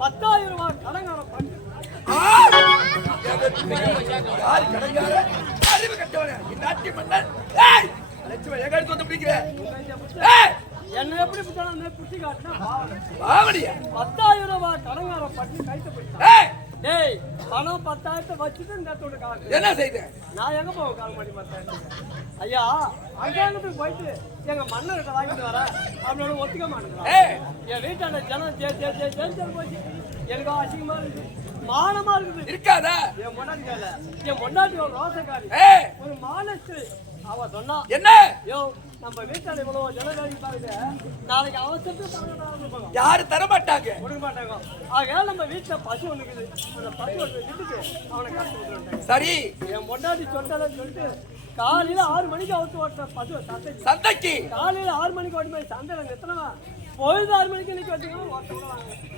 பத்தாயிரம் ரூபாய் கடங்கார பண்ணு யாரு கடங்கார அறிவு நாட்டி மன்னன் ஏய்! லட்சுமி எங்க எடுத்து வந்து பிடிக்கிற என்ன எப்படி பிடிச்சாலும் புத்தி காட்டினா பாவடியா பத்தாயிரம் ரூபாய் கடங்கார பண்ணி கைத்து போயிட்டான் டேய் பணம் பத்தாயிரத்தை வச்சுட்டு இந்த இடத்தோட காலம் என்ன நான் எங்க போக கால் பண்ணி பார்த்தேன்? ஐயா அங்காங்கத்துக்கு போயிட்டு எங்க மன்னர்கிட்ட வாங்கிட்டு வரேன் அவனோட ஒத்துக்க மாட்டேங்கிறான். என் வீட்டாண்ட ஜனம் ஜே ஜே ஜே ஜெயிச்சல் போச்சு. எனக்கு அசிங்கமா இருக்குது மானமா இருக்குது. இருக்காதா? என் கேள என் பொண்டாட்டி ஒரு ரோசக்காரி. ஒரு மானஸ்து அவ சொன்னா என்ன? யோ நம்ம வீட்டாண்ட இவ்வளவு ஜனகாரி பாருங்க நாளைக்கு அவசரத்துக்கு தரணும் போகும். யாரு தர மாட்டாங்க கொடுக்க மாட்டாங்க ஆகையால நம்ம வீட்டுல பசு ஒண்ணு இருக்குது அந்த பசு ஒண்ணு விட்டுட்டு அவனை காசு சரி. என் பொண்டாட்டி சொன்னாலும் சொல்லிட்டு காலையில ஆறு மணிக்கு அவுத்து ஓட்டுற பசு சந்தைக்கு. சந்தைக்கு. காலையில ஆறு மணிக்கு ஓட்டி போய் சந்தையில நிறுத்தினா பொழுது ஆறு மணிக்கு நிக்க வச்சுக்கணும்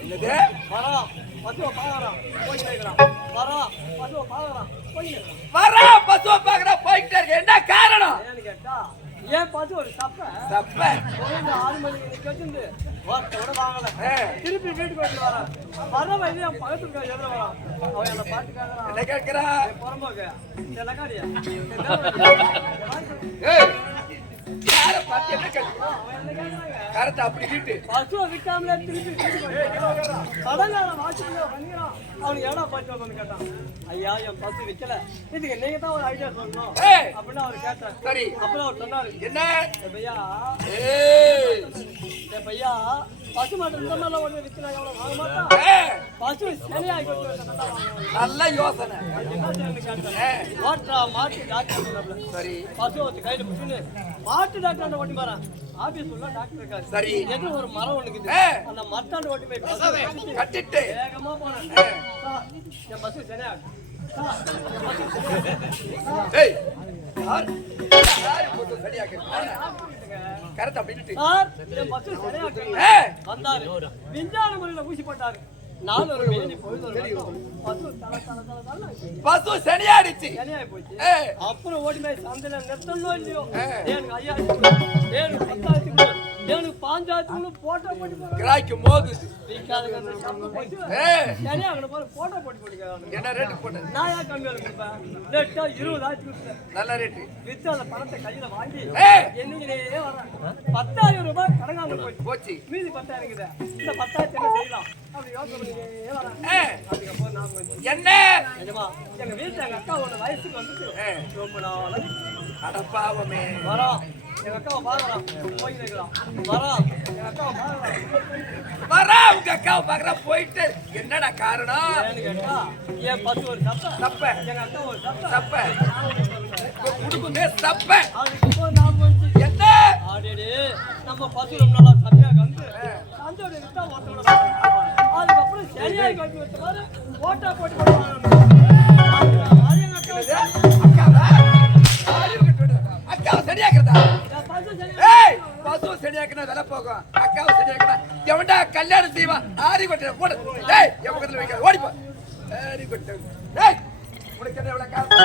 என்னது? வரோம் பசுவை பாக்குறான் போய் கேட்கறான் வரோம் பசுவை பாக்குறான் போய் வரா பசுவை பாக்குற போய்கிட்டே இருக்க. என்ன காரணம்? ஏன்னு கேட்டா ஏன் பசு ஒரு சப்ப? தப்ப பொழுது ஆறு மணிக்கு வச்சிருந்து. கூட வாங்கல. திருப்பி வீட்டுக்கு வந்து வரேன் வர வயது என் பக்கத்துல எதிர வரான்? அவன் என்ன பாட்டு கேட்கறான். என்ன புறம்போக்கு. யார பார்த்து என்ன கரத்தை அப்படி நீட்டு பசுவை விற்காமலே திருப்பி கடங்கால வாசிக்கல பண்ணிக்கிறான் அவனுக்கு எவ்வளோ பச்சு வந்து கேட்டான் ஐயா என் பசு விற்கல இதுக்கு நீங்க தான் ஒரு ஐடியா சொல்லணும் அப்படின்னு அவர் கேட்டார் சரி அப்புறம் அவர் சொன்னாரு என்ன பையா ஏய். பையா பசு மாட்டு இந்த மாதிரிலாம் ஒன்று எவ்வளோ வாங்க மாட்டான் பசு சிலையாகி நல்ல யோசனை கேட்டேன் மாட்டு சரி பசு வச்சு பிடிச்சுன்னு மாட்டு டாக்டர் ஓட்டி போறான் ஆபீஸ் உள்ள டாக்டர் இருக்காரு. சரி. எது ஒரு மரம் ஒண்ணு இருக்குது ஏய். அந்த மரத்தாண்டு ஓட்டி போய் கட்டிட்டு. வேகமா போனேன் என் பஸ் சரியா? சார், என் பஸ் சரியா? ஏய் யார்? யாரு போட்டு சரியாக்குறது கரத்தை அப்படி நீட்டு சார் என் பஸ் சரியா ஏய் வந்தாரு. விஞ்ஞான முறையில ஊசி போட்டாரு. பசு ஏய். அப்புறம் ஓடி போய் சந்தையில நிறுத்தணும் இல்லையோ? ஆ. எனக்கு ஐயாயிரத்தி கொடு, மோதுது வீக்காதுங்க அந்த சப்பு போச்சு. ஏய் அங்கன போற போட்டோ போட்டு. என்ன ரேட்டு போட்டது நான் ஏன் கம்மியா இருபதாயிரத்தி கொடுத்தேன். நல்ல ரேட்டு வித்து அந்த பணத்தை கையில வாங்கி ஏய் என்னைக்கிலே வரேன். பத்தாயிரம் ரூபாய் கடங்காங்க போச்சு. போச்சு மீதி பத்தாயிரம் இருக்குது. இந்த பத்தாயிரத்தை என்ன செய்யலாம்? அப்படி யோசனை பண்ணிக்கிட்டே வரேன். அதுக்கப்புறம் நான் என்ன நிஜமா, எங்க வீட்டுல எங்க அக்கா வயசுக்கு ஏய், ரொம்ப நாளா அடப்பாவமே வரோம் எங்க அக்காவை பாக்குறான் போய் நிற்கிறான் வரோம் எங்க அக்காவை பாக்குறான் வரா உங்க அக்காவை பாக்குற போயிட்டு என்னடா காரணம் ஏன்னு கேட்டா என் பசு ஒரு சப்ப தப்ப எங்க அக்கா ஒரு சப்ப தப்ப உங்க குடும்பமே தப்ப அதுக்கு போய் நான் போச்சு என்ன ஆடியடி நம்ம பசு ரொம்ப நாளா சப்பையா கந்து சந்தோட விட்டா ஓட்டோட அதுக்கப்புறம் சரியாய் கண்டு வச்ச மாதிரி ஓட்டா போட்டு போடுவாங்க பசு சரியாக்குனா விலை போகும். அக்காவை சரியாக்குனா எவன்டா கல்யாணம் செய்வான் ஆரி கொட்டை போடு. ஏய் என் பக்கத்துல வைக்காத. ஓடி போ. ஆரி கொட்டை. ஏய் உனக்கு என்ன எவ்வளவு காசு?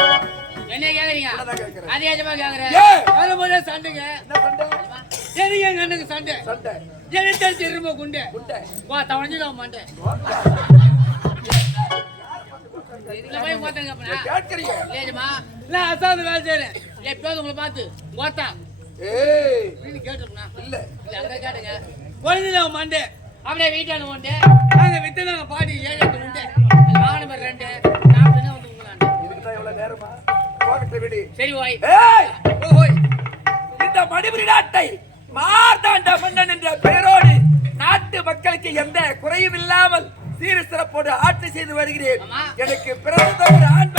என்ன கேக்குறீங்க? என்னடா கேக்குற அது ஏஜமா கேக்குறேன் ஏய்! வரும்போதே சண்டைங்க எனக்கு எங்க அண்ணனுக்கு சண்டை. சண்டை. குண்டு? குண்டை. வா தவணைஞ்சிடும் மாட்டேன். இதுல போய் பார்த்தேங்க அப்பனா. கேட்கறீங்க. ஏஜமா நான் அசாந்து வேலை செய்யறேன் எப்பயாவது உங்களை பார்த்து. மொத்தா ஏய். அப்படின்னு கேட்டிருப்பா இல்ல. இல்ல அங்க கேட்டுங்க. மண்டே. அப்படியே வீட்டான நாங்க வித்து நாங்க பாடி ஏழு எட்டு பேர் ரெண்டு. நாற்பது வந்து உங்களாண்டு. இதுக்கு தான் எவ்வளவு நேரமா? போகட்ட விடு. சரி ஏய் ஓய். இந்த மணிபுரி நாட்டை மார்த்தாண்ட மன்னன் என்ற பெயரோடு நாட்டு மக்களுக்கு எந்த குறையும் இல்லாமல் சீர சிறப்போடு ஆட்சி செய்து வருகிறேன். எனக்கு பிறந்த ஒரு ஆண்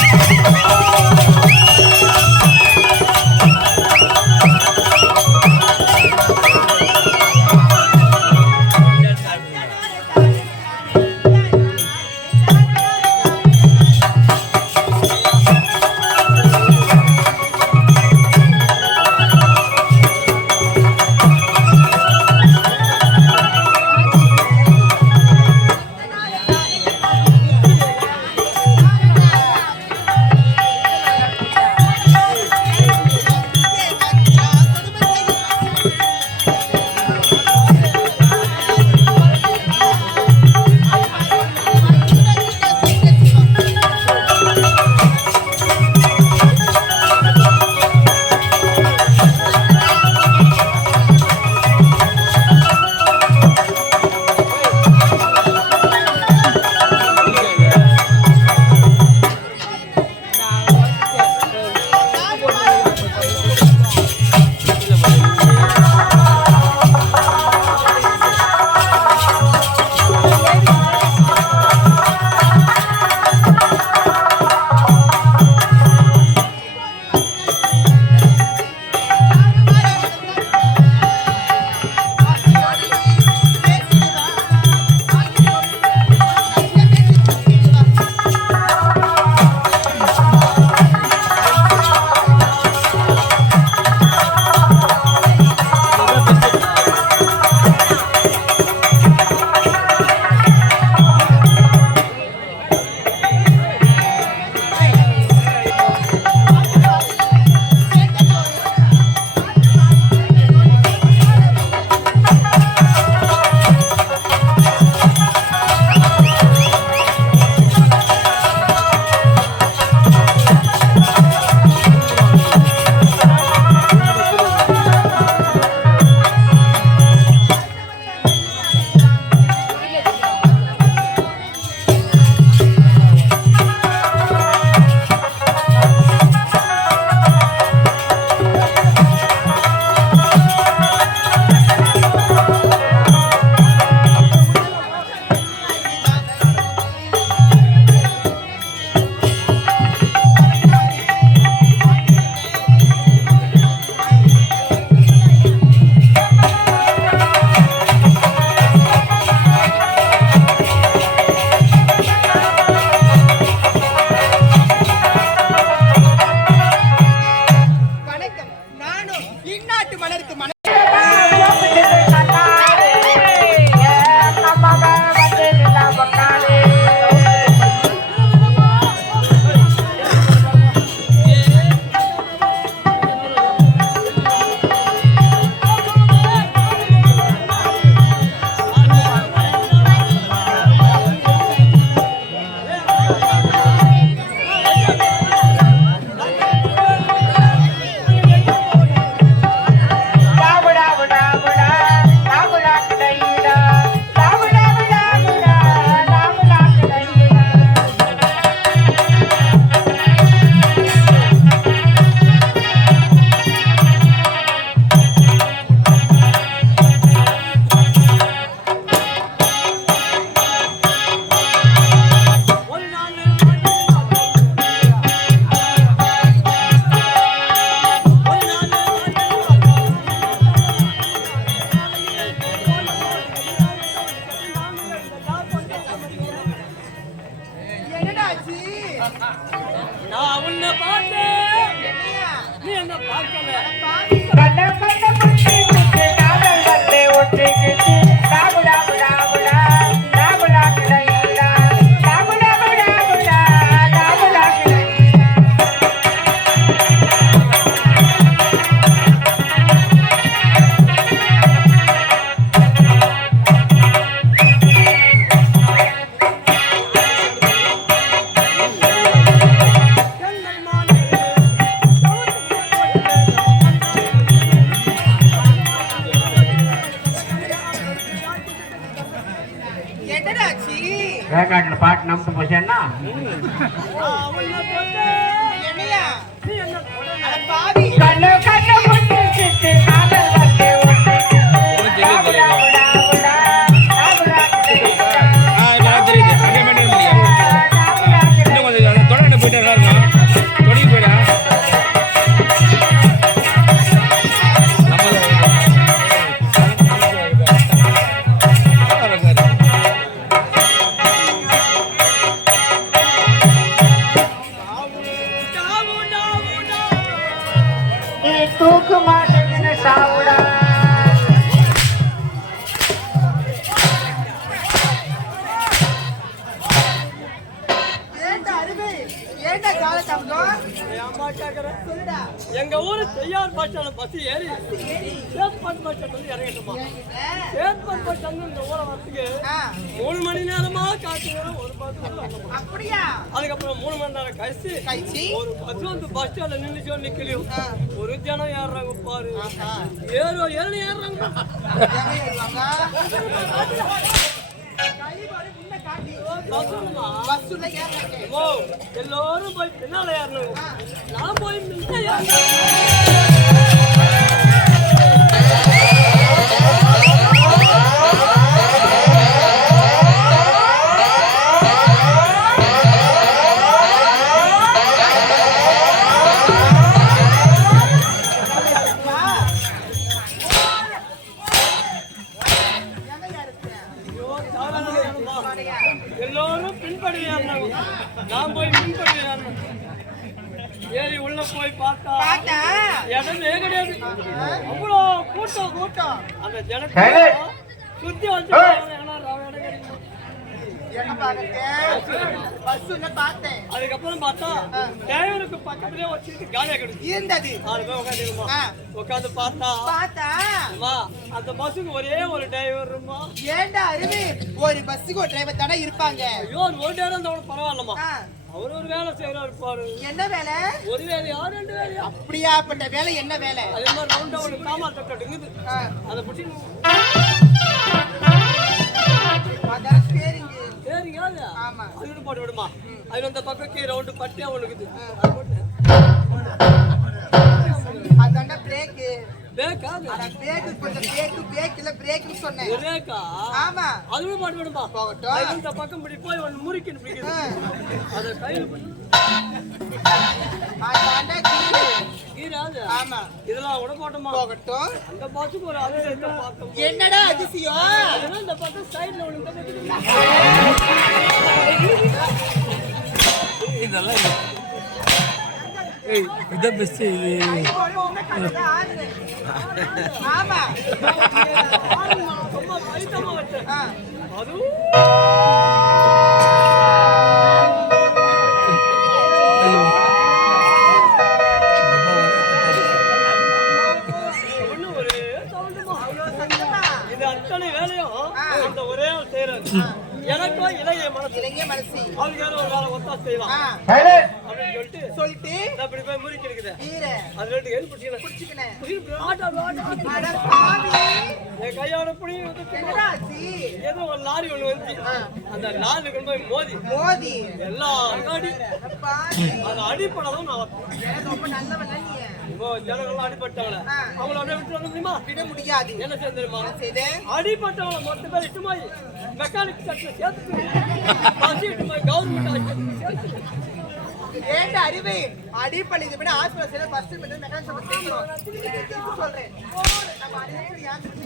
வேக்காட்டுல பாட்டு நம்பிட்டு போச்சேன்னா? கண்ண கண்ண சேத்பட் இந்த ஊரை வரத்துக்கு மூணு மணி நேரமா காத்து நேரம் ஒரு. அப்படியா? அதுக்கப்புறம் மூணு மணி நேரம் கழிச்சு கழிச்சு? ஒரு பஸ் வந்து பஸ் ஸ்டாண்ட்ல நின்னுச்சோ நிக்கலையோ. ஆ. ஒரு ஜனம் ஏறுறாங்க பாரு. ஏறோ ஏறி ஏறுறாங்க. எல்லாரும் போய் பின்னால ஏறணும். நான் போய் முன்ன ஏறணும். கிடையாது. அவ்வளோ கூட்டம் கூட்டம். அந்த ஜனத்தை. சுத்தி கிடைக்கும் பார்த்தேன். அதுக்கப்புறம் பார்த்தா டிரைவருக்கு பக்கத்துலயே ஒரு சீட்டு காலியா கிடைச்சு இருந்தது. ஆறு பேர் உட்காந்துருமா. உட்காந்து பார்த்தா பார்த்தா? அந்த பஸ்ஸுக்கு ஒரே ஒரு டிரைவர் இருமா ஏண்டா அருமை ஒரு பஸ்ஸுக்கு ஒரு டிரைவர் தானே இருப்பாங்க. ஐயோ ஒரு நேரம் பரவாயில்லம்மா. அவர் ஒரு வேலை செய்யறாரு பாரு. என்ன வேலை? ஒரு வேலையா? ரெண்டு வேலையா? அப்படியாப்பட்ட வேலை என்ன வேலை? அதே மாதிரி ரவுண்டா ஒரு காமால் தட்டுங்குது அதை பிடிச்சி அதான் ஸ்டேரிங் சரிங்க அது? ஆமா. அது போட்டு விடுமா? அது அந்த பக்கம் கீழே ரவுண்டு பட்டியா ஒண்ணுக்குது அதாண்டா பிரேக் பேக்காது அட பிரேக் கொஞ்சம் பிரேக் பிரேக் இல்ல பிரேக்னு சொன்னேன். ஒரேக்கா ஆமா. அதுவும் போட்டு விடுமா போகட்டும். அது இந்த பக்கம் இப்படி போய் ஒன்று முறுக்கின்னு பிடிக்குது. அதை கையில் பிடி அதாண்டா கீழே. இதெல்லாம் கூட போட்டோமா? போகட்டும். அந்த பாத்துக்கு ஒரு பார்த்தோம் என்னடா அதிசயம்? அதனால இந்த பக்கம் சைடுல ஒண்ணு இதெல்லாம் இதான் பெஸ்ட் இது அதுவும் என் கையோட பிடி வந்து என்னடா ஆச்சு ஏதோ ஒரு லாரி ஒண்ணு வந்துச்சு. அந்த லாரி கொண்டு போய் மோதி. மோதி. எல்லா அடி அது அடிப்படவும் நான் அடிபட்டாங்களே ஆ. அவங்கள அப்படியே விட்டு வர முடியுமா விட முடியாது. என்ன செய்ய தெரியுமா? அடிபட்டவங்கள மொத்த பேர் இட்டுமாய் மெக்கானிக் சட்டில் சேர்த்து இட்டுமாய் கவர்மெண்ட் சேர்த்து ஏண்ட அறிவு அடிப்படை விட ஹாஸ்பிட்டல் ஃபர்ஸ்ட் மெத்தட் மெக்கானிக் சொல்றேன். நம்ம அறிவு ஏன்